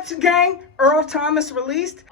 What, gang? Earl Thomas released?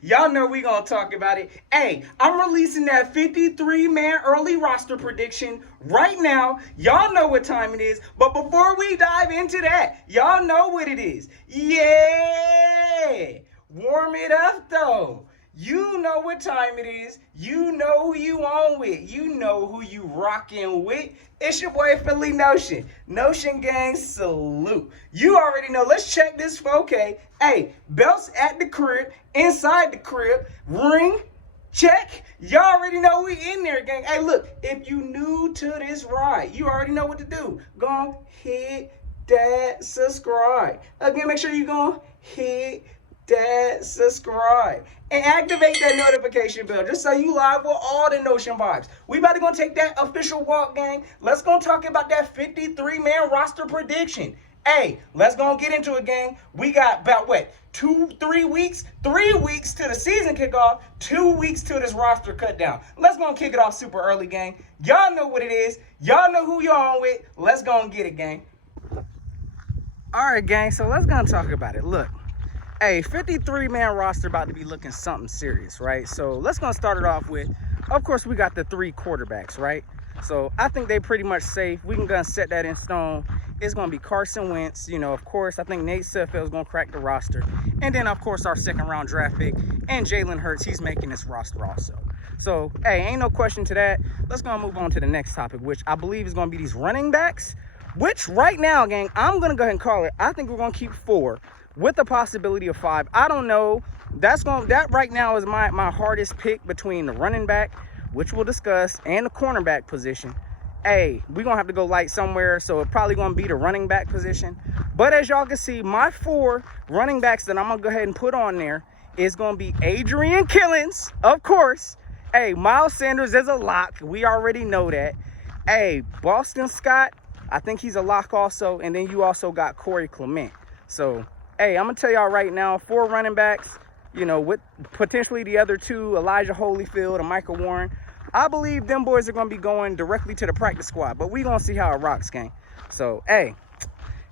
Y'all know we gonna talk about it. Hey, I'm releasing that 53-man early roster prediction right now. Y'all know what time it is. But before we dive into that, y'all know what it is. Yeah! Warm it up, though. You know what time it is. You know who you on with. You know who you rocking with. It's your boy Philly Notion. Notion gang, salute. You already know. Let's check this 4K. Hey, belts at the crib, inside the crib, ring, check. Y'all already know we in there, gang. Hey, look, if you new to this ride, you already know what to do. Go hit that subscribe. Again, make sure you go hit that subscribe and activate that notification bell just so you live with all the Notion vibes. We about to go take that official walk, gang. Let's go talk about that 53-man roster prediction. Hey, let's go get into it, gang. We got about what, 3 weeks? 3 weeks to the season kickoff, 2 weeks to this roster cut down. Let's go kick it off super early, gang. Y'all know what it is. Y'all know who y'all on with. Let's go and get it, gang. All right, gang, so let's go and talk about it. Look. Hey, 53-man roster about to be looking something serious, right? So let's gonna start it off with, of course, we got the 3 quarterbacks, right? So I think they pretty much safe. We can gonna set that in stone. It's gonna be Carson Wentz. You know, of course, I think Nate Sudfeld is gonna crack the roster. And then, of course, our 2nd-round draft pick and Jalen Hurts, he's making this roster also. So, hey, ain't no question to that. Let's gonna move on to the next topic, which I believe is gonna be these running backs, which right now, gang, I'm gonna go ahead and call it. I think we're gonna keep 4. With the possibility of 5. I don't know. That right now is my hardest pick between the running back, which we'll discuss, and the cornerback position. Hey, we're going to have to go light somewhere, so it's probably going to be the running back position. But as y'all can see, my 4 running backs that I'm going to go ahead and put on there is going to be Adrian Killins, of course. Hey, Miles Sanders is a lock. We already know that. Hey, Boston Scott, I think he's a lock also. And then you also got Corey Clement. So, hey, I'm going to tell y'all right now, 4 running backs, you know, with potentially the other 2, Elijah Holyfield and Michael Warren. I believe them boys are going to be going directly to the practice squad, but we going to see how it rocks, gang. So, hey,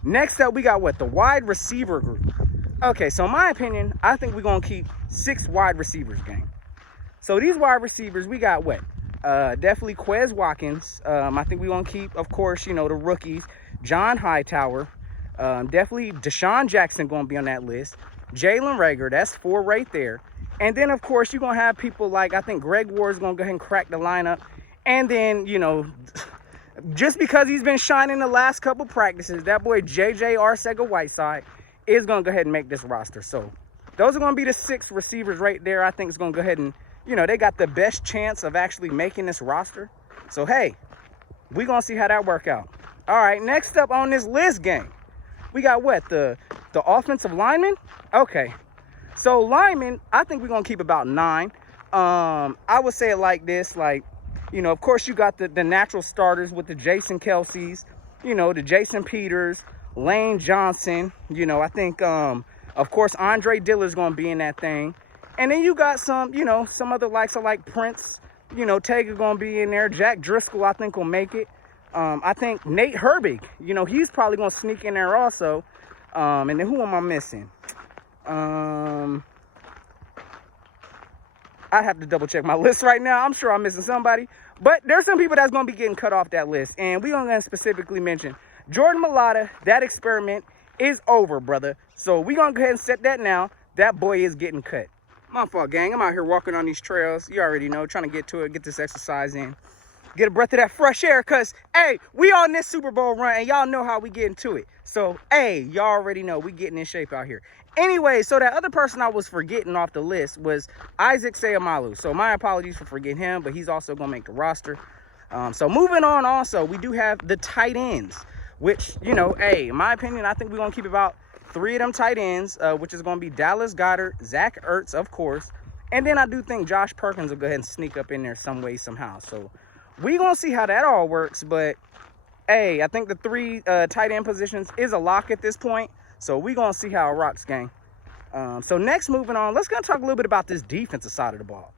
next up, we got what? The wide receiver group. Okay, so in my opinion, I think we're going to keep 6 wide receivers, gang. So these wide receivers, we got what? Definitely Quez Watkins. I think we're going to keep, of course, you know, the rookies, John Hightower. Definitely Deshaun Jackson going to be on that list. Jalen Reagor, that's 4 right there. And then, of course, you're going to have people like, I think Greg Ward's going to go ahead and crack the lineup. And then, you know, just because he's been shining the last couple practices, that boy J.J. Arcega-Whiteside is going to go ahead and make this roster. So those are going to be the 6 receivers right there. I think it's going to go ahead and, you know, they got the best chance of actually making this roster. So, hey, we're going to see how that work out. All right, next up on this list, gang. We got what? The offensive lineman? Okay. So linemen, I think we're going to keep about 9. I would say it like this, like, you know, of course you got the natural starters with the Jason Kelce's, you know, the Jason Peters, Lane Johnson, you know, I think, of course, Andre Diller's going to be in that thing. And then you got some, you know, some other likes of like Prince, you know, Tager going to be in there. Jack Driscoll, I think, will make it. I think Nate Herbig, you know, he's probably going to sneak in there also. And then who am I missing? I have to double check my list right now. I'm sure I'm missing somebody. But there's some people that's going to be getting cut off that list. And we're going to specifically mention Jordan Mailata. That experiment is over, brother. So we're going to go ahead and set that now. That boy is getting cut. My fault, gang. I'm out here walking on these trails. You already know, trying to get to it, get this exercise in. Get a breath of that fresh air, because, hey, we on this Super Bowl run, and y'all know how we get into it. So, hey, y'all already know we getting in shape out here. Anyway, so that other person I was forgetting off the list was Isaac Seumalo. So my apologies for forgetting him, but he's also going to make the roster. So moving on also, we do have the tight ends, which, you know, hey, in my opinion, I think we're going to keep about 3 of them tight ends, which is going to be Dallas Goedert, Zach Ertz, of course. And then I do think Josh Perkins will go ahead and sneak up in there some way, somehow. So we're going to see how that all works. But, hey, I think the 3 tight end positions is a lock at this point. So we're going to see how it rocks, gang. So next, moving on, let's go talk a little bit about this defensive side of the ball.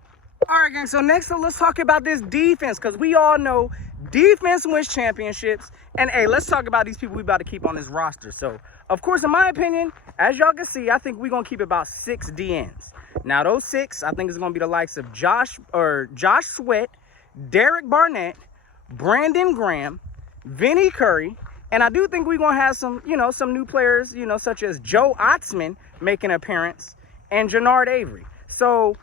All right, gang, so next up, let's talk about this defense, because we all know Defense wins championships. And hey, let's talk about these people we about to keep on this roster. So, of course, in my opinion, as y'all can see, I think we're gonna keep about 6 DNs. Now, those 6, I think, is gonna be the likes of Josh Sweat, Derek Barnett, Brandon Graham, Vinny Curry, and I do think we're gonna have some, some new players, such as Joe Otzman making an appearance and Jannard Avery. So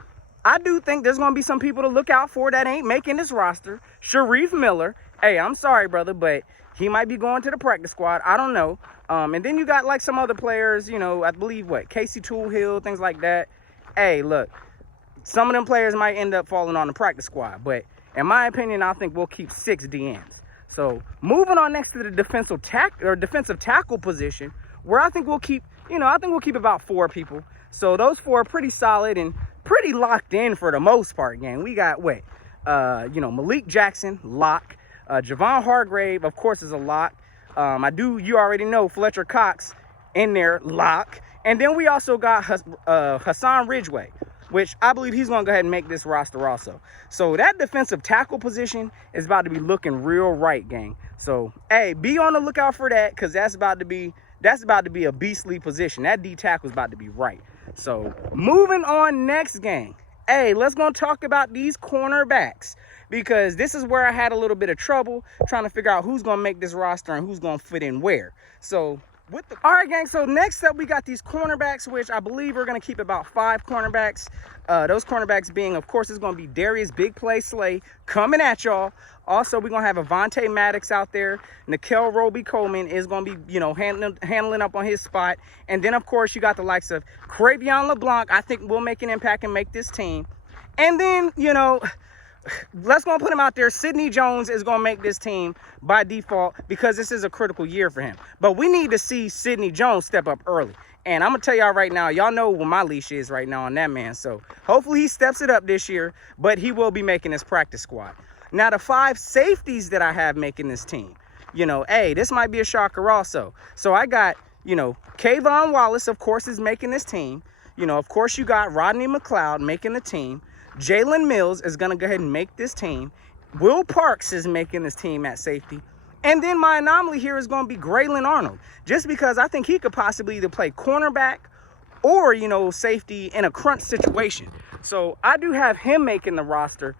I do think there's gonna be some people to look out for that ain't making this roster. Sharif Miller, hey, I'm sorry, brother, but he might be going to the practice squad. I don't know. And then you got like some other players, I believe Casey Toolhill, things like that. Hey, look, some of them players might end up falling on the practice squad, but in my opinion, I think we'll keep 6 DNs. So moving on next to the defensive tackle position, where I think we'll keep, about 4 people. So those 4 are pretty solid and pretty locked in for the most part, gang. We got Malik Jackson, lock. Javon Hargrave, of course, is a lock. You already know Fletcher Cox in there, lock. And then we also got Hassan Ridgeway, which I believe he's going to go ahead and make this roster also. So that defensive tackle position is about to be looking real right, gang. So, hey, be on the lookout for that, because that's about to be a beastly position. That D tackle is about to be right. So, moving on next, gang. Hey, let's go talk about these cornerbacks, because this is where I had a little bit of trouble trying to figure out who's going to make this roster and who's going to fit in where. So, all right, gang, so next up we got these cornerbacks, which I believe we're going to keep about 5 cornerbacks. Those cornerbacks being, of course, is going to be Darius Big Play Slay coming at y'all. Also, we're going to have Avonte Maddox out there. Nikel Roby-Coleman is going to be, handling up on his spot. And then, of course, you got the likes of Cravion LeBlanc. I think will make an impact and make this team. And then, let's go and put him out there. Sidney Jones is going to make this team by default, because this is a critical year for him. But we need to see Sidney Jones step up early. And I'm going to tell y'all right now, y'all know what my leash is right now on that man. So hopefully he steps it up this year, but he will be making his practice squad. Now, the 5 safeties that I have making this team, hey, this might be a shocker also. So I got, Kayvon Wallace, of course, is making this team. Of course, you got Rodney McLeod making the team. Jalen Mills is going to go ahead and make this team. Will Parks is making this team at safety. And then my anomaly here is going to be Graylin Arnold, just because I think he could possibly either play cornerback or, safety in a crunch situation. So I do have him making the roster,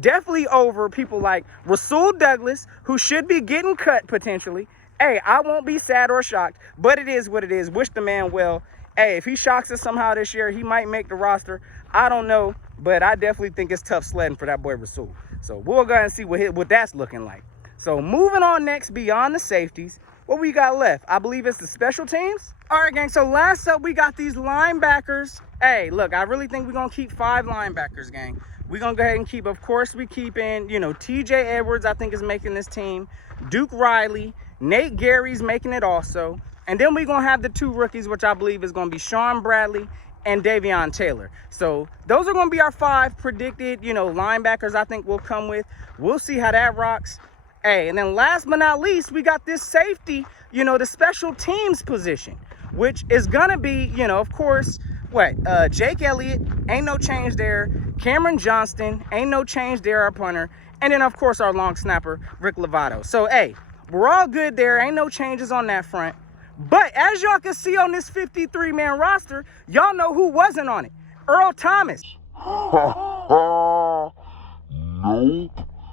definitely over people like Rasul Douglas, who should be getting cut potentially. Hey, I won't be sad or shocked, but it is what it is. Wish the man well. Hey, if he shocks us somehow this year, he might make the roster. I don't know, but I definitely think it's tough sledding for that boy Rasul. So we'll go ahead and see what that's looking like. So moving on next, beyond the safeties, what we got left? I believe it's the special teams. All right, gang, so last up, we got these linebackers. Hey, look, I really think we're going to keep 5 linebackers, gang. We're going to go ahead and keep, of course, we keep in, TJ Edwards, I think, is making this team. Duke Riley, Nate Gary's making it also. And then we're going to have the 2 rookies, which I believe is going to be Sean Bradley and Davion Taylor. So those are going to be our 5 predicted, linebackers I think we'll come with. We'll see how that rocks. Hey, and then last but not least, we got this safety, the special teams position, which is going to be, of course, Jake Elliott, ain't no change there. Cameron Johnston, ain't no change there, our punter. And then, of course, our long snapper, Rick Lovato. So, hey, we're all good there. Ain't no changes on that front. But as y'all can see on this 53-man roster, y'all know who wasn't on it. Earl Thomas. Nope.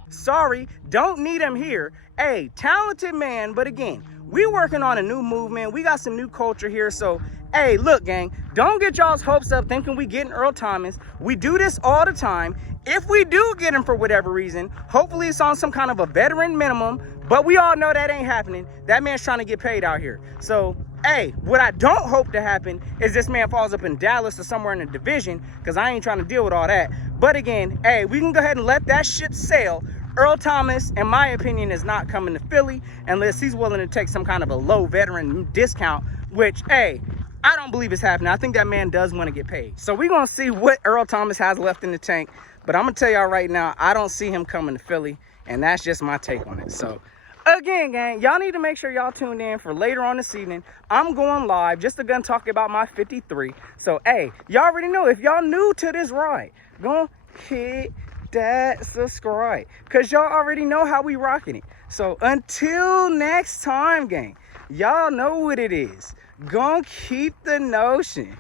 Sorry, don't need him here. Hey, talented man, but again, we working on a new movement. We got some new culture here. So, hey, look, gang, don't get y'all's hopes up thinking we getting Earl Thomas. We do this all the time. If we do get him for whatever reason, hopefully it's on some kind of a veteran minimum, but we all know that ain't happening. That man's trying to get paid out here. So, hey, what I don't hope to happen is this man falls up in Dallas or somewhere in the division, because I ain't trying to deal with all that. But again, hey, we can go ahead and let that ship sail. Earl Thomas, in my opinion, is not coming to Philly unless he's willing to take some kind of a low veteran discount, which, hey, I don't believe it's happening. I think that man does want to get paid. So we're going to see what Earl Thomas has left in the tank. But I'm going to tell y'all right now, I don't see him coming to Philly, and that's just my take on it. So, again, gang, y'all need to make sure y'all tuned in for later on this evening. I'm going live just to go and talk about my 53. So, hey, y'all already know, if y'all new to this ride, go hit that subscribe, because y'all already know how we rocking it. So until next time, gang, y'all know what it is. Gonna keep the notion.